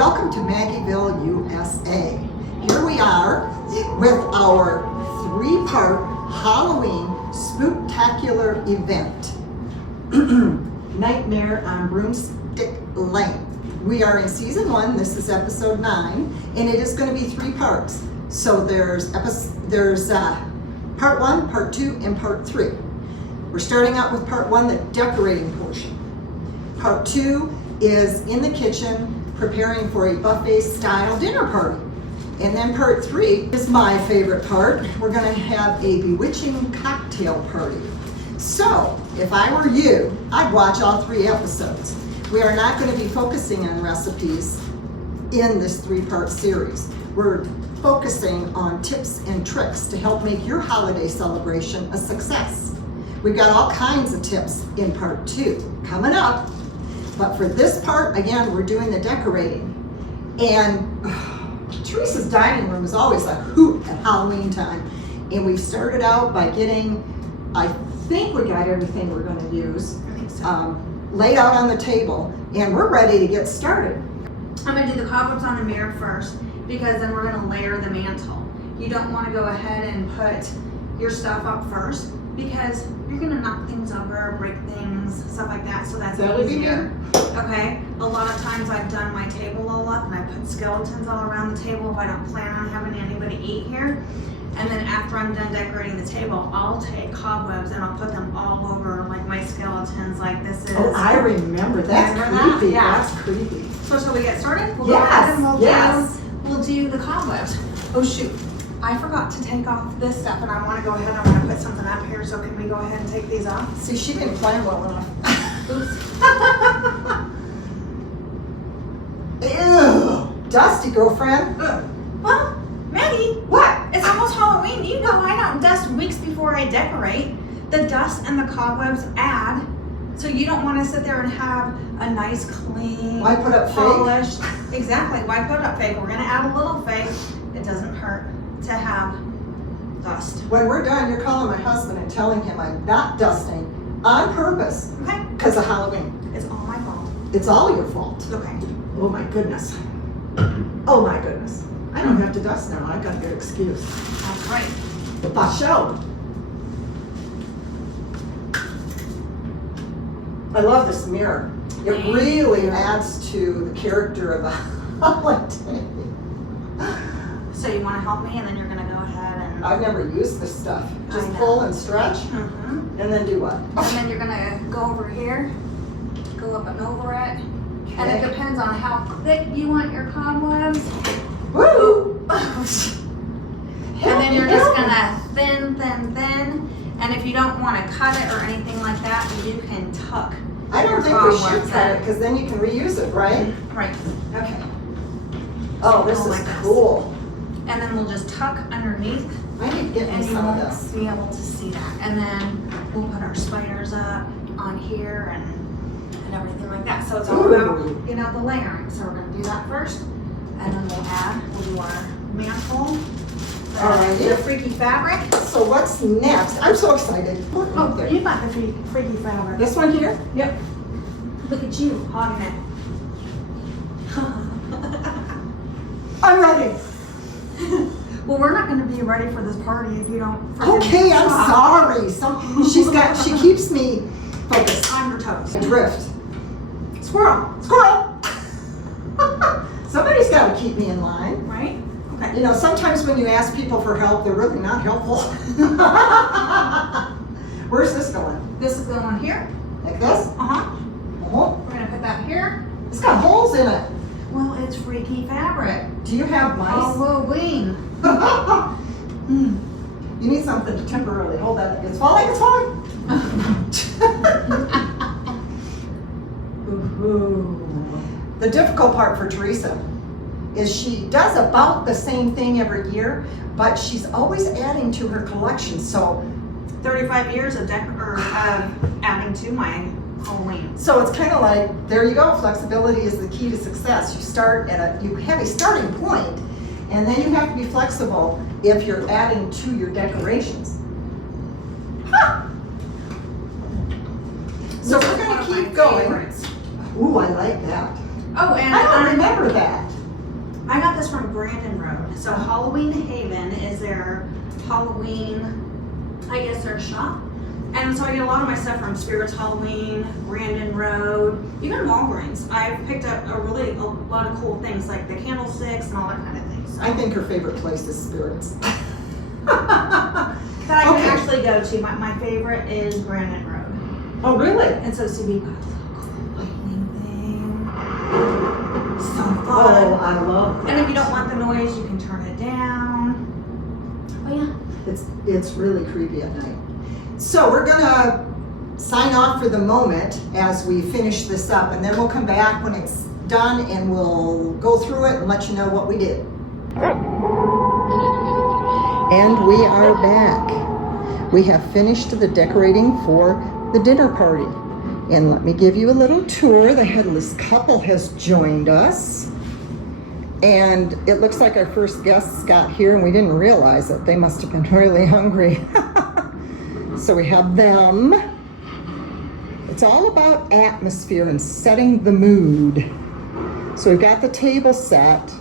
Welcome to Maggieville, USA. Here we are with our 3-part Halloween Spook-tacular event. Nightmare on Broomstick Lane. We are in season 1, this is episode 9, and it is going to be 3 parts. So there's part 1, part 2, and part 3. We're starting out with part 1, the decorating portion. Part 2 is in the kitchen preparing for a buffet style dinner party. And then part 3 is my favorite part. We're going to have a bewitching cocktail party. So if I were you, I'd watch all 3 episodes. We are not going to be focusing on recipes in this 3-part series. We're focusing on tips and tricks to help make your holiday celebration a success. We've got all kinds of tips in part 2 coming up. But for this part, again, we're doing the decorating. And Teresa's dining room is always a hoot at Halloween time. And we've started out by getting, I think we got everything we're going to use, I think so. laid out on the table. And we're ready to get started. I'm going to do the cobwebs on the mirror first, because then we're going to layer the mantle. You don't want to go ahead and put your stuff up first, because you're going to knock things over, break things, stuff like that, so that's easier. Okay, a lot of times I've done my table all up and I put skeletons all around the table if I don't plan on having anybody eat here. And then after I'm done decorating the table, I'll take cobwebs and I'll put them all over like my skeletons, like this is. Oh, I remember. That's creepy. Yeah. That's creepy. So shall we get started? We'll Yes, go ahead and we'll do the cobwebs. Oh shoot, I forgot to take off this stuff and I want to go ahead and I'm going to put something up here, so can we go ahead and take these off? See, she didn't plan well enough. Oops. Ew, dusty, girlfriend. Well, Maggie, What? it's almost Halloween. You know I don't dust weeks before I decorate. The dust and the cobwebs add, so you don't want to sit there and have a nice clean, Why put up fake? polished. Exactly. Why put up fake? We're gonna add a little fake. It doesn't hurt to have dust. When we're done, you're calling my husband and telling him I'm not dusting on purpose Okay. because of Halloween. It's all my fault. It's all your fault. Okay. Oh my goodness. Oh my goodness. I don't have to dust now. I got a good excuse. That's right. The show. I love this mirror. It Thank really you. adds to the character of the holiday. So you want to help me, and then you're gonna go ahead and. I've never used this stuff. Just I know. pull and stretch, Mhm. and then do what? And then you're gonna go over here, go up and over it. And it Okay. depends on how thick you want your cobwebs. Woo! And then you're just gonna thin. And if you don't want to cut it or anything like that, you can tuck. I don't your think we should cobwebs cut in. it because then you can reuse it, right? Right. Okay. Oh, this Oh my is goodness. cool. And then we'll just tuck underneath, I need to get and me you some of won't this. be able to see that. And then we'll put our spiders up on here and everything like that. So it's all Ooh. about getting out the layering. So we're gonna do that first, and then we'll do our mantle, Alrighty. the freaky fabric. So what's next? I'm so excited. Oh, you got the freaky fabric. This one here? Yep. Look at you hogging it. I'm ready. Well, we're not going to be ready for this party if you don't. Okay, I'm sorry. She keeps me focused. On your toes. Drift. Squirrel. Somebody's got to keep me in line. Right? Okay. You know, sometimes when you ask people for help, they're really not helpful. Where's this going? This is going here. Like this? Uh-huh. Oh, We're going to put that here. it's got holes in it. Well, it's freaky fabric. Do you have mice? Halloween. You need something to temporarily hold that. It's falling, it's falling. The difficult part for Teresa is she does about the same thing every year, but she's always adding to her collection. So 35 years of adding to my Halloween. So it's kind of like, there you go, flexibility is the key to success. You have a starting point, and then you have to be flexible if you're adding to your decorations. Huh. So we're going to keep going. Favorites. Ooh, I like that. Oh, and I don't remember that. I got this from Grandin Road. So Halloween Haven is their Halloween, I guess, their shop. And so I get a lot of my stuff from Spirits Halloween, Grandin Road, even Walgreens. I've picked up a lot of cool things like the candlesticks and all that kind of thing. So I think her favorite place is Spirits. that I can actually go to. My favorite is Grandin Road. Oh, really? And so CB got a little cool lightning thing. So fun. Oh, I love that. And if you don't want the noise, you can turn it down. But yeah. It's really creepy at night. So we're gonna sign off for the moment as we finish this up, and then we'll come back when it's done and we'll go through it and let you know what we did. And we are back. We have finished the decorating for the dinner party. And let me give you a little tour. The headless couple has joined us. And it looks like our first guests got here and we didn't realize it. They must have been really hungry. So we have them. It's all about atmosphere and setting the mood. So we've got the table set,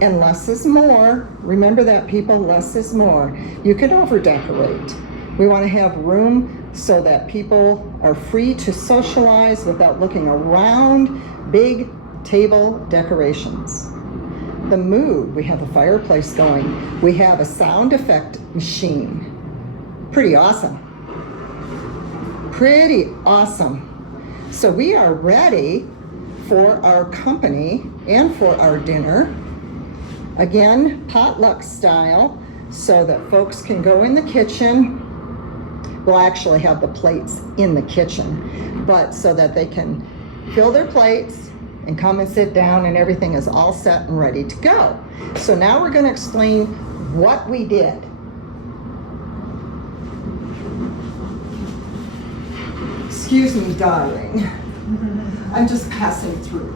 and less is more. Remember that, people, less is more. You can over-decorate. We want to have room so that people are free to socialize without looking around big table decorations. The mood, we have a fireplace going. We have a sound effect machine. Pretty awesome. Pretty awesome. So we are ready for our company and for our dinner. Again, potluck style, so that folks can go in the kitchen. We'll actually have the plates in the kitchen, but so that they can fill their plates and come and sit down and everything is all set and ready to go. So now we're going to explain what we did. Excuse me, darling. I'm just passing through.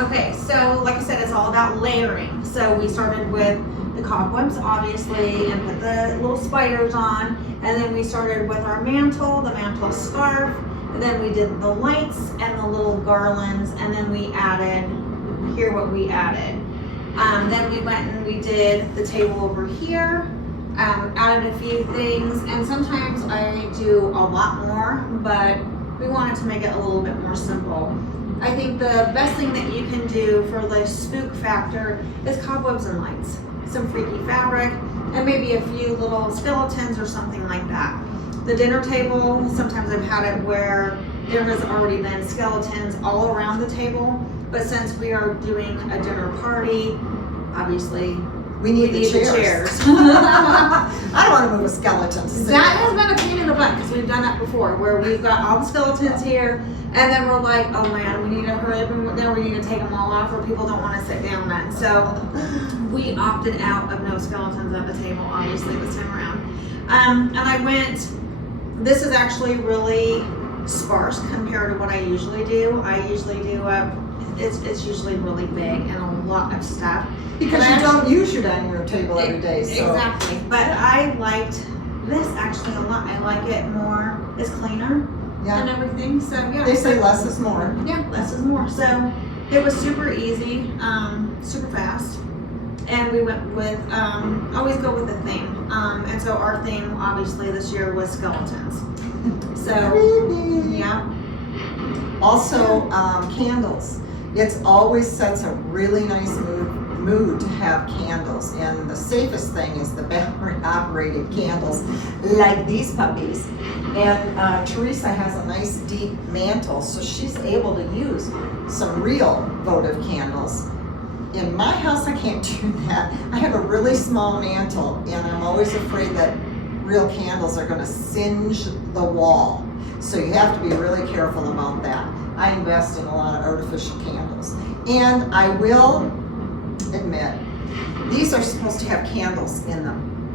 Okay, so like I said, it's all about layering. So we started with the cobwebs, obviously, and put the little spiders on. And then we started with our mantle, the mantle scarf. And then we did the lights and the little garlands. And then we added, here what we added. Then we went and we did the table over here. Added a few things, and sometimes I do a lot more, but we wanted to make it a little bit more simple. I think the best thing that you can do for the spook factor is cobwebs and lights, some freaky fabric, and maybe a few little skeletons or something like that. The dinner table, sometimes I've had it where there has already been skeletons all around the table, but since we are doing a dinner party, obviously we need the chairs. I don't want to move a skeleton. That has been a pain in the butt because we've done that before, where we've got all the skeletons here, and then we're like, oh man, we need to hurry up, and then we need to take them all off, or people don't want to sit down then. So we opted out of no skeletons at the table, obviously, this time around. And I went, this is actually really sparse compared to what I usually do. I usually do it's usually really big and a lot of stuff. Because you don't use your dining room table every day, so. Exactly, but I liked this actually a lot. I like it more, it's cleaner and everything, so yeah. They say less is more. Yeah, less is more. So it was super easy, super fast, and we went with, always go with the theme. And so our theme, obviously, this year was skeletons. So, yeah. Also, candles. It always sets a really nice mood to have candles, and the safest thing is the battery operated candles like these puppies. And Theresa has a nice deep mantle, so she's able to use some real votive candles. In my house I can't do that. I have a really small mantle, and I'm always afraid that real candles are going to singe the wall, so you have to be really careful about that. I invest in a lot of artificial candles. And I will admit, these are supposed to have candles in them.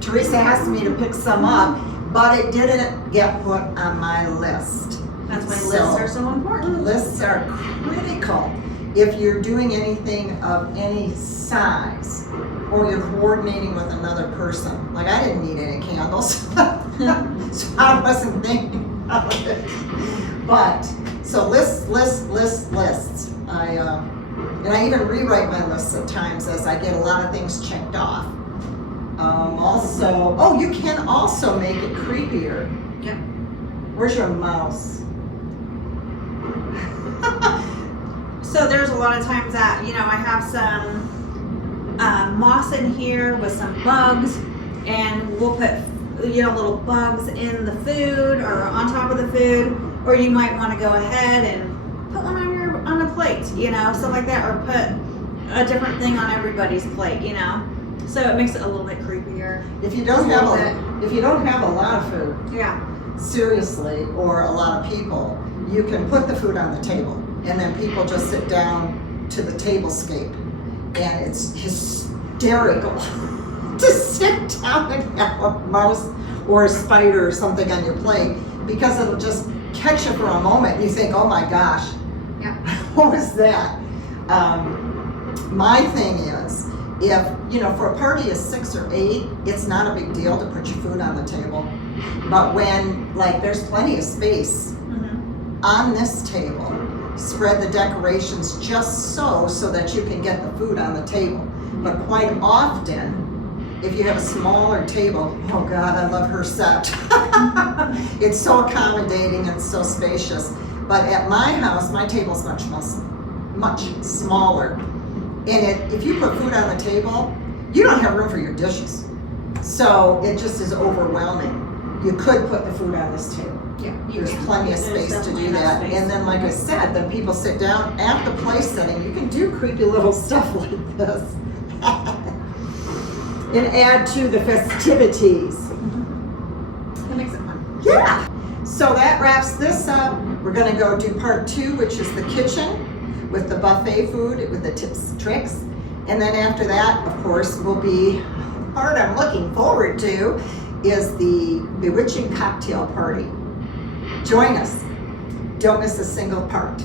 Theresa asked me to pick some up, but it didn't get put on my list. That's why lists are so important. Lists are critical. If you're doing anything of any size, or you're coordinating with another person. Like, I didn't need any candles, so I wasn't thinking of it. But So lists. And I even rewrite my lists at times as I get a lot of things checked off. Also, you can also make it creepier. Yep. Where's your mouse? So there's a lot of times that, I have some moss in here with some bugs, and we'll put, little bugs in the food or on top of the food, or you might want to go ahead and put one on a plate, stuff like that, or put a different thing on everybody's plate, So it makes it a little bit creepier. If you don't have a lot of food, Yeah. seriously, or a lot of people, you can put the food on the table, and then people just sit down to the tablescape, and it's hysterical to sit down and have a mouse or a spider or something on your plate, because it'll just catch you for a moment. You think, oh my gosh, Yeah. what was that? My thing is, if, for a party of 6 or 8, it's not a big deal to put your food on the table. But when, there's plenty of space on this table, spread the decorations just so that you can get the food on the table. But quite often, if you have a smaller table, oh God, I love her set. It's so accommodating and so spacious. But at my house, my table's much smaller. And if you put food on the table, you don't have room for your dishes. So it just is overwhelming. You could put the food on this table. Yeah. There's plenty of space to do that. And then, like I said, then people sit down at the place setting. You can do creepy little stuff like this. And add to the festivities. That makes it fun. Yeah. So that wraps this up. We're going to go do part 2, which is the kitchen with the buffet food with the tips and tricks. And then after that, of course, will be the part I'm looking forward to is the bewitching cocktail party. Join us. Don't miss a single part.